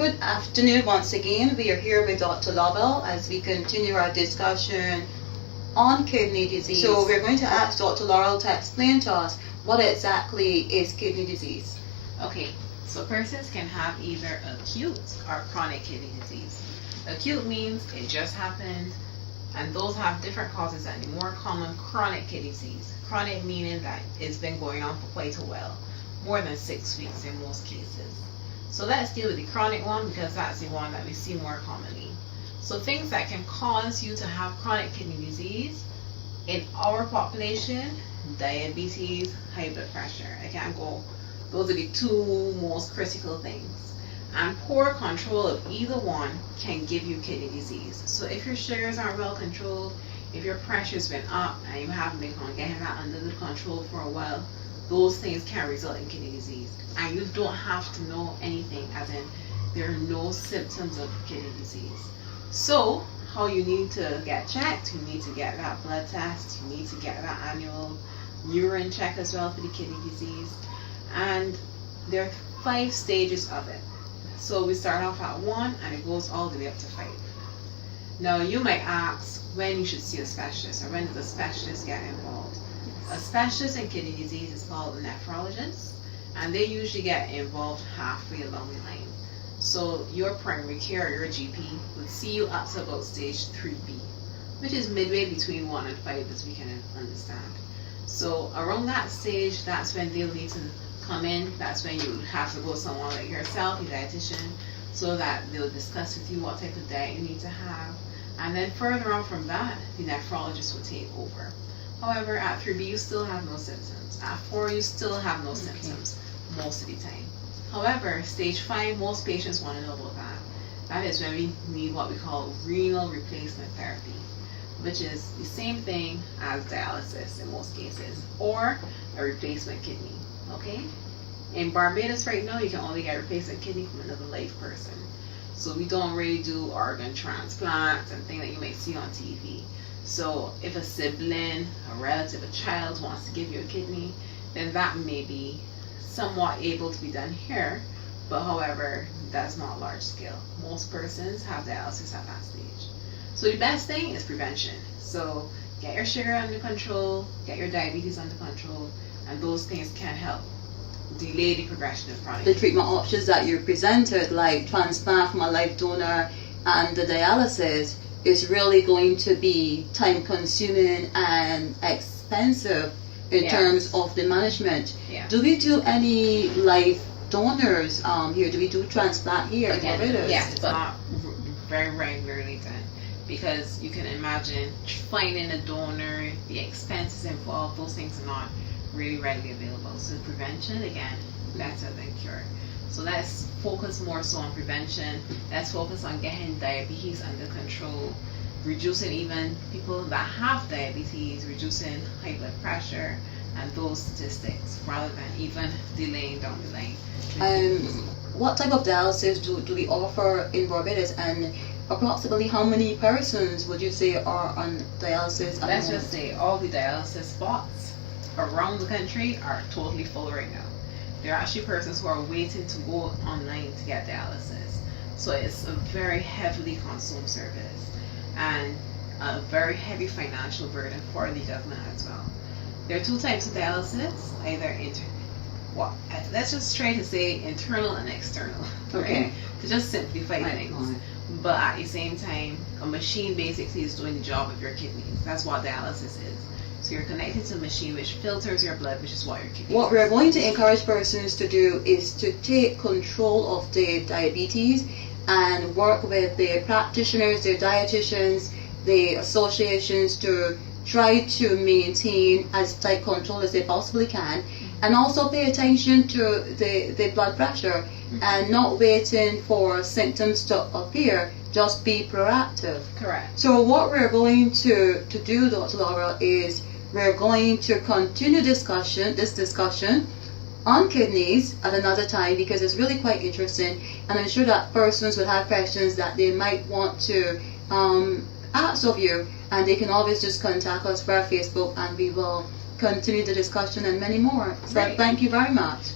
Good afternoon once again. We are here with Dr. Lovell as we continue our discussion on kidney disease. So we're going to ask Dr. Laurel to explain to us what exactly is kidney disease. Okay, so persons can have either acute or chronic kidney disease. Acute means it just happened, and those have different causes than the more common chronic kidney disease. Chronic meaning that it's been going on for quite a while, more than 6 weeks in most cases. So let's deal with the chronic one because that's the one that we see more commonly. So things that can cause you to have chronic kidney disease in our population: diabetes, high blood pressure. I can't go, those are the two most critical things. And poor control of either one can give you kidney disease. So if your sugars aren't well controlled, if your pressure's been up and you haven't been getting that under good control for a while, those things can result in kidney disease. And you don't have to know anything, as in there are no symptoms of kidney disease. So how you need to get checked: you need to get that blood test, you need to get that annual urine check as well for the kidney disease. And there are 5 stages of it. So we start off at 1 and it goes all the way up to 5. Now you might ask when you should see a specialist, or when does a specialist get involved? A specialist in kidney disease is called a nephrologist, and they usually get involved halfway along the line. So your primary care, or your GP, would see you up to about stage 3B, which is midway between 1 and 5, as we can understand. So around that stage, that's when they'll need to come in. That's when you have to go to someone like yourself, your dietitian, so that they'll discuss with you what type of diet you need to have. And then further on from that, the nephrologist will take over. However, at 3B, you still have no symptoms. At 4, you still have no symptoms most of the time. However, stage 5, most patients want to know about that. That is when we need what we call renal replacement therapy, which is the same thing as dialysis in most cases, or a replacement kidney. Okay? In Barbados right now, you can only get a replacement kidney from another live person. So we don't really do organ transplants and things that you might see on TV. So if a sibling, a relative, a child wants to give you a kidney, then that may be somewhat able to be done here, but however, that's not large scale. Most persons have dialysis at that stage. So the best thing is prevention. So get your sugar under control, get your diabetes under control, and those things can help delay the progression of chronic. The treatment options that you presented, like transplant from a live donor and the dialysis, is really going to be time consuming and expensive in terms of the management. Do we do any live donors here? Do we do transplant here? Again, yes, but not very rarely done, because you can imagine finding a donor, the expenses involved, those things are not really readily available. So prevention, again, better than cure. So let's focus more so on prevention. Let's focus on getting diabetes under control, reducing even people that have diabetes, reducing high blood pressure, and those statistics, rather than even delaying down the line. What type of dialysis do we offer in Barbados, and approximately how many persons would you say are on dialysis? Let's just say all the dialysis spots around the country are totally full right now. There are actually persons who are waiting to go online to get dialysis. So it's a very heavily consumed service and a very heavy financial burden for the government as well. There are 2 types of dialysis, either let's just try to say internal and external, okay? Right? To just simplify things. But at the same time, a machine basically is doing the job of your kidneys. That's what dialysis is. So you're connected to a machine which filters your blood, which is what your kidneys. What we're going to encourage persons to do is to take control of their diabetes and work with their practitioners, their dietitians, the associations, to try to maintain as tight control as they possibly can, and also pay attention to the blood pressure and not waiting for symptoms to appear. Just be proactive. Correct. So what we're going to do, Dr. Laura, is we're going to continue this discussion on kidneys at another time, because it's really quite interesting, and I'm sure that persons would have questions that they might want to ask of you, and they can always just contact us via Facebook, and we will continue the discussion and many more. So thank you very much.